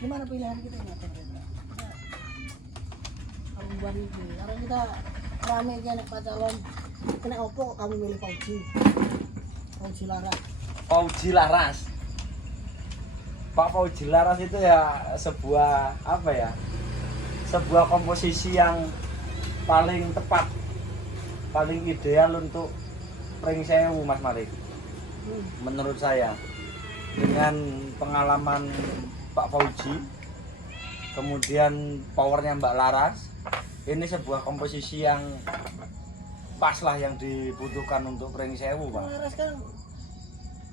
Gimana pilihan kita ini pemerintah? Kamu buat ide. Karena kita rame aja Pak calon. Kena opo kamu milih Fauji? Fauji Laras. Fauji Laras. Pak Fauji Laras itu ya sebuah apa ya? Sebuah komposisi yang paling tepat, paling ideal untuk Pring Sewu, Mas Malik. Menurut saya, dengan pengalaman Pak Fauji, kemudian powernya Mbak Laras, ini sebuah komposisi yang pas lah yang dibutuhkan untuk Pring Sewu, Pak. Laras kan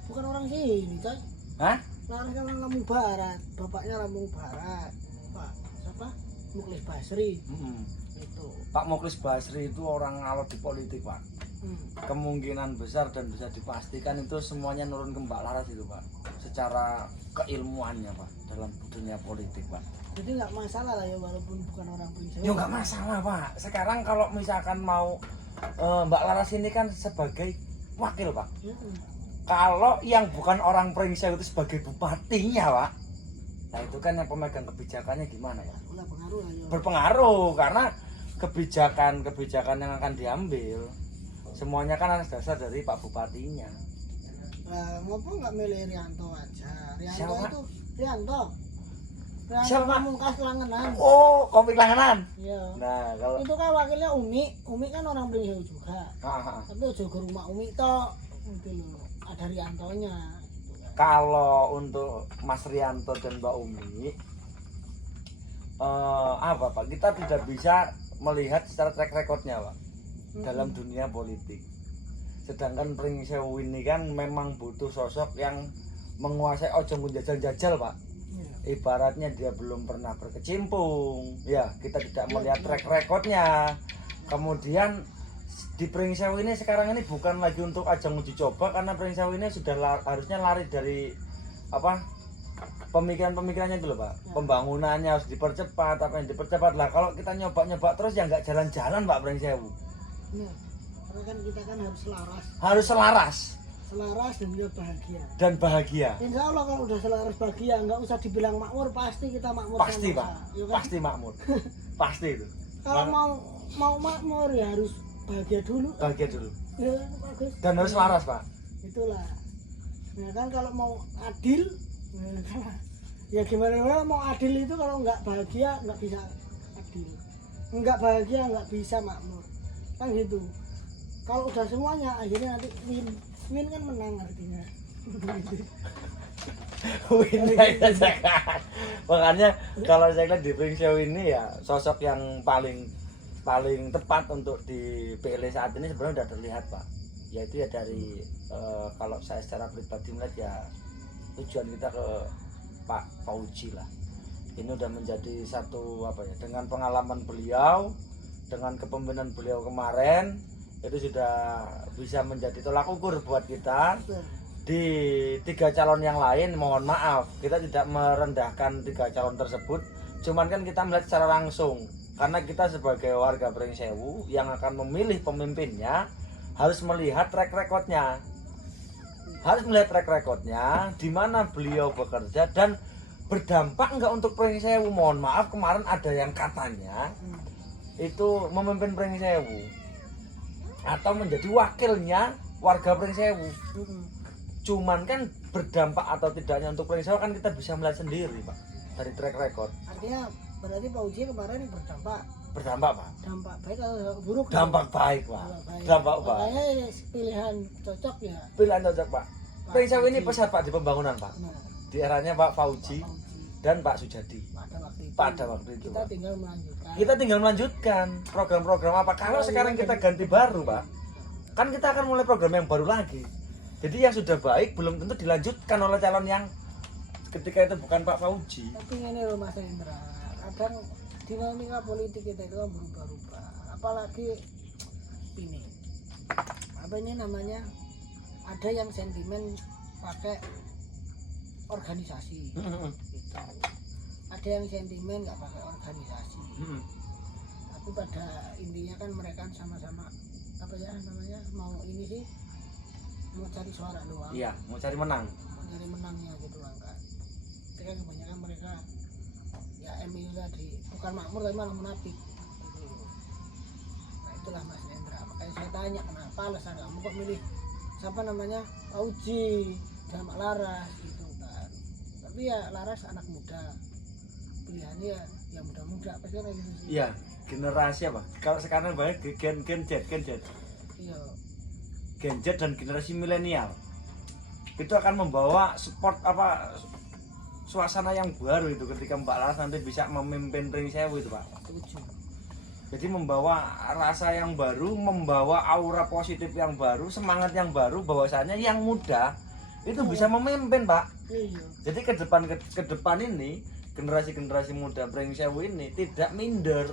bukan orang sini kan? Hah? Laras kan orang Lampung Barat, bapaknya Lampung Barat. Pak siapa? Mukhlis Basri. Itu. Pak Mukhlis Basri itu orang alot di politik, Pak. Kemungkinan besar dan bisa dipastikan itu semuanya nurun ke Mbak Laras itu, Pak. Secara keilmuannya, Pak, dalam dunia politik, Pak. Jadi nggak masalah lah ya walaupun bukan orang Pring Sewu. Ya nggak masalah, Pak. Sekarang kalau misalkan mau Mbak Laras ini kan sebagai wakil, Pak. Kalau yang bukan orang Pring Sewu itu sebagai bupatinya, Pak. Nah itu kan yang pemegang kebijakannya gimana ya? Berpengaruh lah ya. Berpengaruh karena kebijakan yang akan diambil semuanya kan atas dasar dari Pak Bupatinya. Nah, ngopo nggak milih Rianto aja? Rianto Siapa? itu Rianto. Rianto Siapa? Pamungkas Langenan. Oh, Komik Langenan. Iya. Nah, kalau Itu kan wakilnya Umi. Umi kan orang Pring Sewu juga. Tapi ojo ke rumah Umi toh. Gitu loh. Ada Riantonya. Gitu kan. kalau untuk Mas Rianto dan Mbak Umi apa Pak? Kita tidak bisa melihat secara track recordnya, Pak, dalam dunia politik. Sedangkan Pring Sewu ini kan memang butuh sosok yang menguasai ojo menjajal-jajal, Pak. Ibaratnya dia belum pernah berkecimpung, ya kita tidak melihat track recordnya. Kemudian di Pring Sewu ini sekarang ini bukan lagi untuk ajang uji coba, karena Pring Sewu ini sudah harusnya lari dari apa pemikiran-pemikirannya itu loh, Pak. Pembangunannya harus dipercepat, apa yang dipercepat lah. Kalau kita nyoba-nyoba terus ya nggak jalan-jalan, Pak, Pring Sewu. Nah, karena kan kita kan harus selaras. Harus selaras Selaras dan juga bahagia. dan bahagia. Insya Allah kalau udah selaras bahagia, nggak usah dibilang makmur, pasti kita makmur. Pasti, Pak. Ya kan? Pasti makmur. Pasti itu. Kalau mau makmur ya harus bahagia dulu. Bahagia dulu. Ya, bagus. Dan harus selaras, Pak. Itulah. Nah kan kalau mau adil, ya gimana mau adil itu kalau nggak bahagia nggak bisa adil. Nggak bahagia nggak bisa makmur. Kan gitu. Kalau udah semuanya akhirnya nanti win kan menang artinya. Makanya kalau saya lihat di Pring Sewu ini ya sosok yang paling tepat untuk dipilih saat ini sebenarnya sudah terlihat, Pak. Yaitu ya dari kalau saya secara pribadi melihat ya tujuan kita ke Pak Fauji lah. Ini udah menjadi satu apa ya, dengan pengalaman beliau, dengan kepemimpinan beliau kemarin, itu sudah bisa menjadi tolak ukur buat kita. Di 3 calon yang lain, mohon maaf, kita tidak merendahkan 3 calon tersebut, cuman kan kita melihat secara langsung, karena kita sebagai warga Pring Sewu yang akan memilih pemimpinnya harus melihat track recordnya, di mana beliau bekerja dan berdampak enggak untuk Pring Sewu. Mohon maaf, kemarin ada yang katanya itu memimpin Pring Sewu atau menjadi wakilnya warga Pring Sewu. Cuman kan berdampak atau tidaknya untuk Pring Sewu kan kita bisa melihat sendiri, Pak, dari track record. Artinya berarti Pak Uji kemarin berdampak. Berdampak, Pak. Dampak baik atau buruk? Dampak baik, Pak. Dampak baik. Makanya pilihan cocok ya. Pilihan cocok, Pak. Pring Sewu ini pesat, Pak, di pembangunan, Pak. Nah, Di eranya Pak Fauji dan Pak Sujadi. pada waktu itu. Pak. Kita tinggal melanjutkan program-program apa. Kalau sekarang kita ganti baru, Pak, kan kita akan mulai program yang baru lagi. Jadi yang sudah baik belum tentu dilanjutkan oleh calon yang ketika itu bukan Pak Fauji. Tapi ini loh Mas Hendra, kadang dinamika politik kita itu kan berubah-ubah. Apalagi ini, apa ini namanya? Ada yang sentimen pakai organisasi. Gitu. Ada yang sentimen nggak pakai organisasi. Tapi pada intinya kan mereka sama-sama apa ya namanya mau ini sih mau cari suara doang. Iya, mau cari menang. Mau cari menangnya gitu kan. Tapi kan kebanyakan mereka tadi bukan makmur tapi malah munafik gitu. Nah itulah Mas Hendra, makanya saya tanya kenapa alasan kamu kok milih siapa namanya Pak Uji dan Mak Laras gitu kan. Tapi ya Laras anak muda, pilihannya ya yang muda-muda pasti kan gitu sih. Iya, generasi apa? Kalau sekarang banyak Gen Z. Iya. Gen Z dan generasi milenial itu akan membawa support apa suasana yang baru itu ketika Mbak Laras nanti bisa memimpin Pring Sewu itu Pak. Setuju. Jadi membawa rasa yang baru, membawa aura positif yang baru, semangat yang baru, bahwasanya yang muda itu bisa memimpin Pak. Iya. Jadi ke depan ini generasi muda Pring Sewu ini tidak minder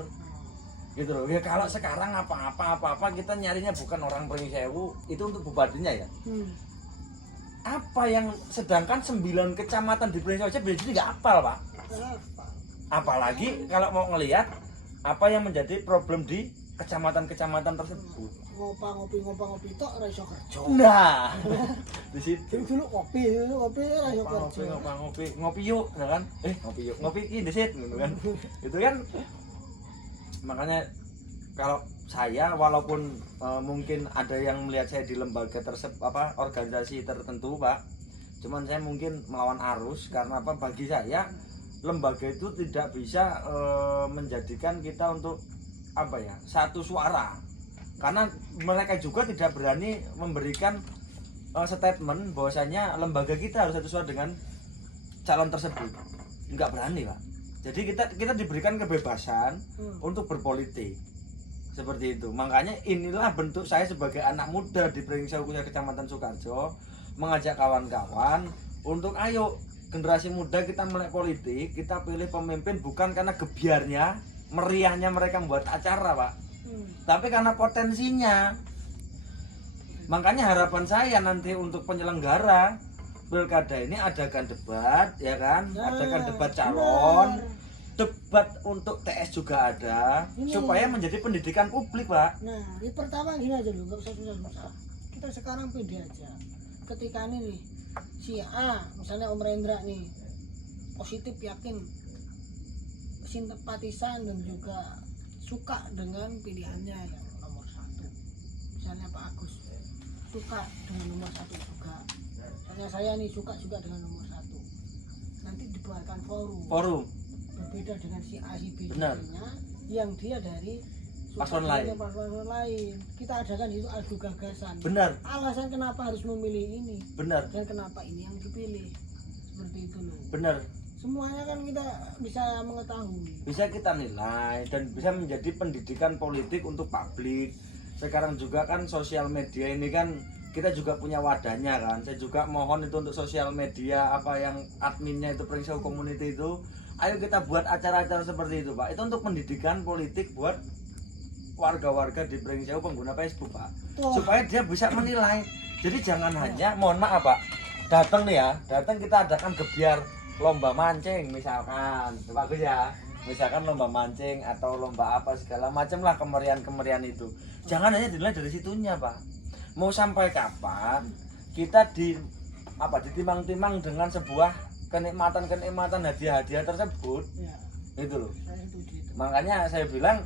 gitu loh. Ya kalau sekarang apa-apa kita nyarinya bukan orang Pring Sewu itu untuk bupatinya ya. Apa yang sedangkan 9 kecamatan di Pring Sewu aja jadi nggak hafal Pak. Apa? Apalagi kalau mau ngelihat apa yang menjadi problem di kecamatan-kecamatan tersebut. Ngopi tok ora iso kerja. Nah, di situ. Dulu kopi ora iso kerja. Ngopi yuk, ya kan? Ngopi iki disit gitu kan. Itu kan makanya kalau saya walaupun mungkin ada yang melihat saya di lembaga organisasi tertentu Pak, cuman saya mungkin melawan arus karena apa, bagi saya lembaga itu tidak bisa menjadikan kita untuk apa ya, satu suara, karena mereka juga tidak berani memberikan statement bahwasanya lembaga kita harus satu suara dengan calon tersebut, nggak berani Pak. Jadi kita diberikan kebebasan untuk berpolitik seperti itu. Makanya inilah bentuk saya sebagai anak muda di Pring Sewu Kecamatan Sukarjo mengajak kawan-kawan untuk ayo generasi muda kita melek politik, kita pilih pemimpin bukan karena gebiarnya, meriahnya mereka membuat acara Pak, tapi karena potensinya. Makanya harapan saya nanti untuk penyelenggara pilkada ini adakan debat, ya kan? Adakan debat calon, debat untuk TS juga ada, supaya menjadi pendidikan publik, Pak. Nah, ini pertama gini aja loh, nggak usah susah-susah. Kita sekarang pede aja. Ketika ini nih, si A, misalnya Om Rendra nih, positif yakin, simpatisan dan juga suka dengan pilihannya yang nomor 1. Misalnya Pak Agus suka dengan nomor 1 juga. Misalnya saya nih suka juga dengan nomor 1. Nanti dibuatkan forum. Berbeda dengan si A, si B, nya yang dia dari paslon lain. Kita adakan itu adu gagasan. Benar. Alasan kenapa harus memilih ini. Benar. Dan kenapa ini yang dipilih. Seperti itu loh. Benar. Semuanya kan kita bisa mengetahui. Bisa kita nilai dan bisa menjadi pendidikan politik untuk publik. Sekarang juga kan sosial media ini kan kita juga punya wadahnya kan. Saya juga mohon itu untuk sosial media apa yang adminnya itu Pring Sewu Community itu. Ayo kita buat acara-acara seperti itu Pak. Itu untuk pendidikan politik buat warga-warga di Pring Sewu pengguna Facebook Pak. Supaya dia bisa menilai. Jadi jangan hanya, mohon maaf Pak, datang nih ya, datang kita adakan gebiar lomba mancing misalkan, bagus ya. Misalkan lomba mancing atau lomba apa segala macam lah, kemerian-kemerian itu. Jangan hanya dinilai dari situnya Pak. Mau sampai kapan kita ditimang-timang dengan sebuah kenikmatan hadiah-hadiah tersebut ya. Itu loh. Makanya saya bilang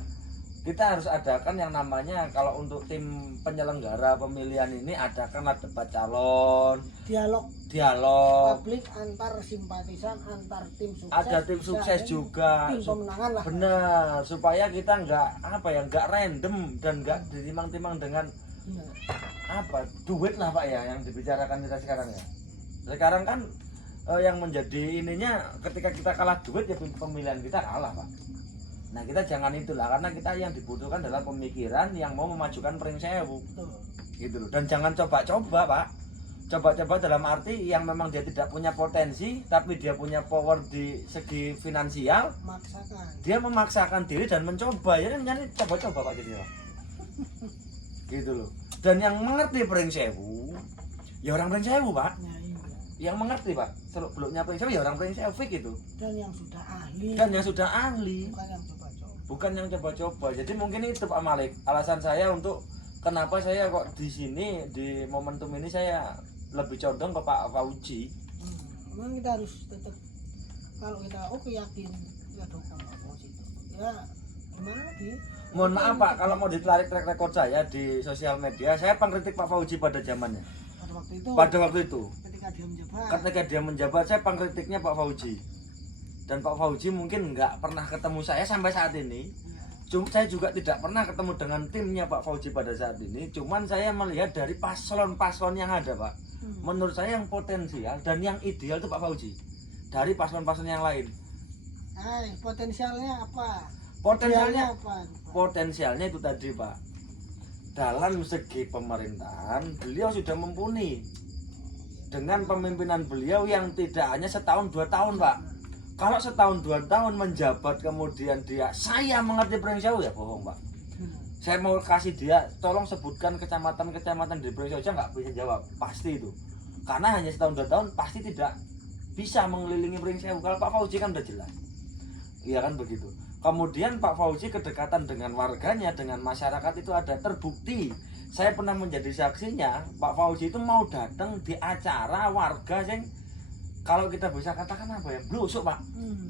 kita harus adakan yang namanya, kalau untuk tim penyelenggara pemilihan ini adakanlah debat calon, dialog publik antar simpatisan, antar tim sukses, ada tim sukses juga, tim pemenangan lah. Benar, supaya kita nggak random dan nggak ditimang-timang dengan duit lah Pak ya, yang dibicarakan kita sekarang ya. Sekarang kan yang menjadi ininya ketika kita kalah duit ya pemilihan kita kalah Pak. Nah kita jangan itulah, karena kita yang dibutuhkan adalah pemikiran yang mau memajukan Pring Sewu gitu loh. Dan jangan coba-coba Pak, coba-coba dalam arti yang memang dia tidak punya potensi tapi dia punya power di segi finansial, dia memaksakan diri dan mencoba, ya kan coba-coba Pak jadi gitu loh. Dan yang mengerti Pring Sewu ya orang Pring Sewu Pak. Yang mengerti Pak, seluk beluknya Pring Sewu ya orang Pring Sewu gitu. Dan yang sudah ahli. Bukan yang coba-coba. Jadi mungkin itu Pak Malik alasan saya untuk kenapa saya kok di sini di momentum ini saya lebih condong ke Pak Uji. Memang kita harus tetap, kalau kita yakin ya dukung Pak Fauzi itu. Ya gimana lagi? Mohon maaf Pak, kalau mau ditarik track record saya di sosial media, saya pengkritik Pak Fauzi pada zamannya. Pada Pada waktu waktu itu itu, ketika dia menjabat, saya pengkritiknya Pak Fauzi. Dan Pak Fauzi mungkin nggak pernah ketemu saya sampai saat ini. ya, Saya juga tidak pernah ketemu dengan timnya Pak Fauzi pada saat ini. Cuman saya melihat dari paslon-paslon yang ada Pak. Menurut saya yang potensial dan yang ideal itu Pak Fauzi. Dari paslon-paslon yang lain. Potensialnya apa? Potensialnya Idealnya apa? Potensialnya itu tadi Pak. Dalam segi pemerintahan beliau sudah mumpuni. Dengan pemimpinan beliau yang tidak hanya setahun 2 tahun Pak. Kalau setahun 2 tahun menjabat kemudian dia saya mengerti Pringsewu ya bohong Pak. Saya mau kasih dia tolong sebutkan kecamatan-kecamatan di Pringsewu aja nggak bisa jawab pasti itu. Karena hanya setahun 2 tahun pasti tidak bisa mengelilingi Pringsewu. Kalau Pak Fauzi kan udah jelas. Iya kan begitu. Kemudian Pak Fauzi kedekatan dengan warganya, dengan masyarakat itu ada terbukti. Saya pernah menjadi saksinya, Pak Fauzi itu mau datang di acara warga yang kalau kita bisa katakan apa ya, blusuk Pak.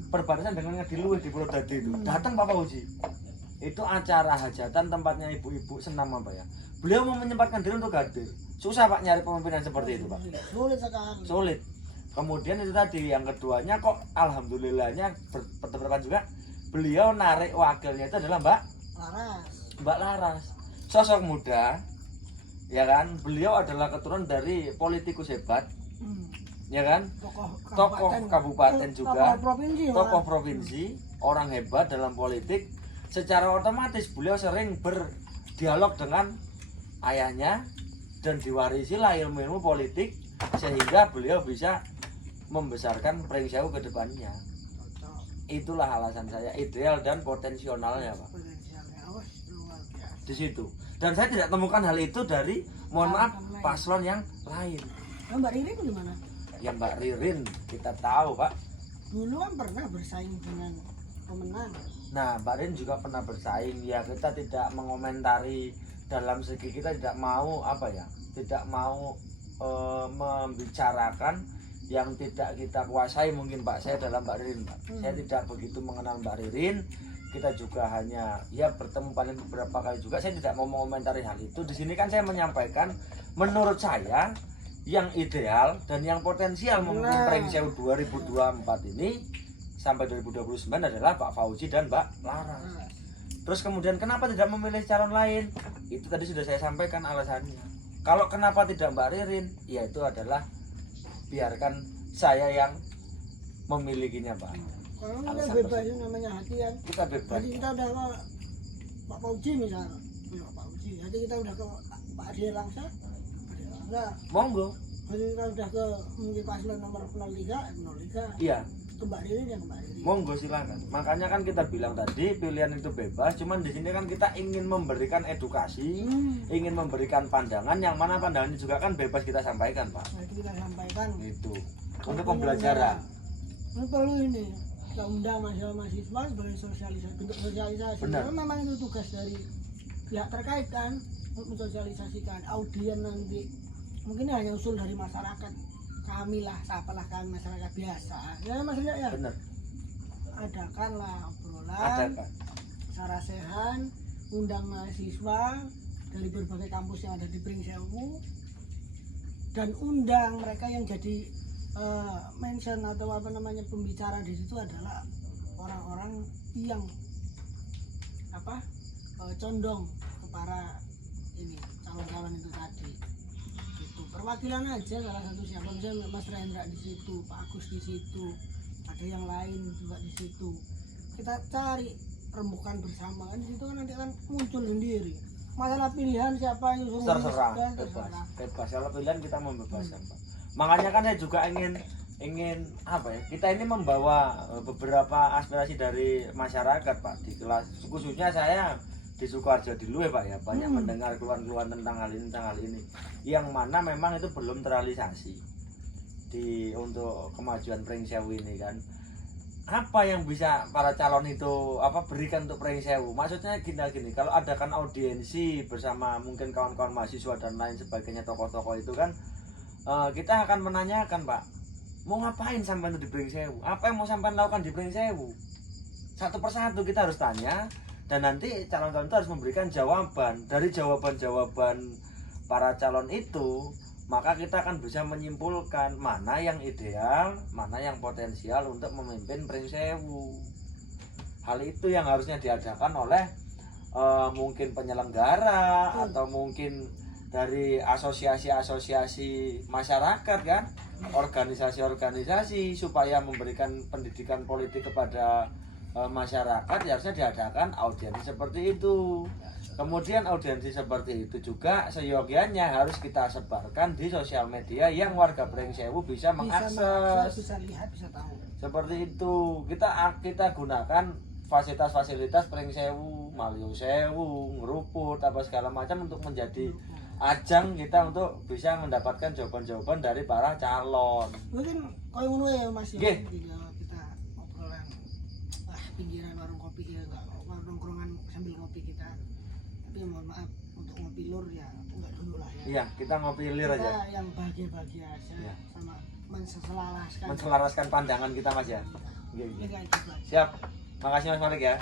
Perbatasan dengan Ngediluih di Purwodadi itu. Datang Pak Fauzi. Itu acara hajatan tempatnya ibu-ibu senam apa ya. Beliau mau menyempatkan diri untuk hadir. Susah Pak nyari pemimpinan seperti itu Pak. Sulit sekali. Sulit. Kemudian itu tadi yang keduanya kok alhamdulillahnya bertepatan juga beliau narik wakilnya itu adalah Mbak Laras. Sosok muda, ya kan? Beliau adalah keturunan dari politikus hebat, ya kan? Tokoh kabupaten juga, tokoh provinsi, orang hebat dalam politik. Secara otomatis beliau sering berdialog dengan ayahnya dan diwarisilah ilmu-ilmu politik sehingga beliau bisa membesarkan Pringsewu ke depannya. Itulah alasan saya ideal dan potensialnya Pak. Di situ. Dan saya tidak temukan hal itu dari mohon maaf paslon yang lain. Mbak Ririn gimana? Ya Mbak Ririn kita tahu Pak. Dulu kan pernah bersaing dengan pemenang. Nah Mbak Ririn juga pernah bersaing. Ya kita tidak mengomentari dalam segi kita tidak mau apa ya, tidak mau membicarakan yang tidak kita kuasai mungkin Pak. Saya dalam Mbak Ririn Pak. Saya tidak begitu mengenal Mbak Ririn. Kita juga hanya ya bertemu paling beberapa kali juga. Saya tidak mau mengomentari hal itu. Di sini kan saya menyampaikan menurut saya yang ideal dan yang potensial memimpin Pringsewu 2024 ini sampai 2029 adalah Pak Fauzi dan Mbak Laras. Terus kemudian kenapa tidak memilih calon lain? Itu tadi sudah saya sampaikan alasannya. Kalau kenapa tidak Mbak Ririn? Ya itu adalah biarkan saya yang memilikinya Pak. Kalau kita bebas itu namanya hati kan. Kita bebas. Jadi kita udah ke Pak Fauzi misalnya, Pak Fauzi. Jadi kita udah ke Pak Ade Langsa, Monggo. Jadi kita udah ke mungkin paslon nomor 03, Iya. ke Mbak Ririn ya ke Mbak Ririn. Monggo silakan. Makanya kan kita bilang tadi pilihan itu bebas. Cuman di sini kan kita ingin memberikan edukasi, ingin memberikan pandangan yang mana pandangannya juga kan bebas kita sampaikan Pak. Nah, itu kita sampaikan. Itu untuk pembelajaran. Ini perlu ini kita undang mahasiswa sebagai sosialisasi, bentuk sosialisasi. Benar. Karena memang itu tugas dari pihak terkait kan untuk mensosialisasikan audien nanti. Mungkin hanya usul dari masyarakat. Kami lah, apalah kami masyarakat biasa. Ya maksudnya ya. Benar. Adakanlah obrolan secara sehat, undang mahasiswa dari berbagai kampus yang ada di Pringsewu dan undang mereka yang jadi mention atau apa namanya pembicara di situ adalah orang-orang yang condong ke para ini calon-calon itu tadi. Gitu. Perwakilan aja salah satu siapa misalnya Mas Rendra di situ, Pak Agus di situ, ada yang lain juga di situ. Kita cari rembukan bersama kan di situ kan nanti akan muncul sendiri. Masalah pilihan siapa yang suruh Terserah, bebas. Kalau pilihan kita membebaskan Pak. Makanya kan saya juga ingin apa ya? Kita ini membawa beberapa aspirasi dari masyarakat Pak di kelas. Khususnya saya di Sukoharjo dulu ya Pak ya, banyak mendengar keluhan-keluhan tentang hal ini. Yang mana memang itu belum terrealisasi untuk kemajuan Pringsewu ini kan. Apa yang bisa para calon itu berikan untuk Pringsewu? Maksudnya gini, kalau adakan audiensi bersama mungkin kawan-kawan mahasiswa dan lain sebagainya, tokoh-tokoh itu kan kita akan menanyakan Pak, mau ngapain sampai di Pringsewu? Apa yang mau sampai lakukan di Pringsewu? satu persatu kita harus tanya, dan nanti calon-calon itu harus memberikan jawaban. Dari jawaban-jawaban para calon itu, maka kita akan bisa menyimpulkan mana yang ideal, mana yang potensial untuk memimpin Pringsewu. Hal itu yang harusnya diadakan oleh mungkin penyelenggara atau mungkin dari asosiasi-asosiasi masyarakat kan, organisasi-organisasi, supaya memberikan pendidikan politik kepada masyarakat. Ya harusnya diadakan audiensi seperti itu. Kemudian audiensi seperti itu juga seyogianya harus kita sebarkan di sosial media yang warga Pringsewu bisa mengakses, bisa lihat, bisa tahu. seperti itu. Kita gunakan fasilitas-fasilitas Pringsewu, Maliusewu, Ngeruput, apa segala macam untuk menjadi ajang kita untuk bisa mendapatkan jawaban-jawaban dari para calon. Mungkin koyo ngono ya Mas ya. Nggih. Kita ngobrolan pinggiran warung kopi ya, enggak nongkrongan sambil ngopi kita. Tapi mohon maaf untuk ngopi lur ya enggak dulu lah ya. Iya, kita ngopi lir Kita aja. yang bahagia-bahagia aja Iya. sama menselaraskan. Menselaraskan pandangan kita Mas ya. Ya Nggih, nggih. kayak gitu aja. Siap. Makasih Mas Malik ya.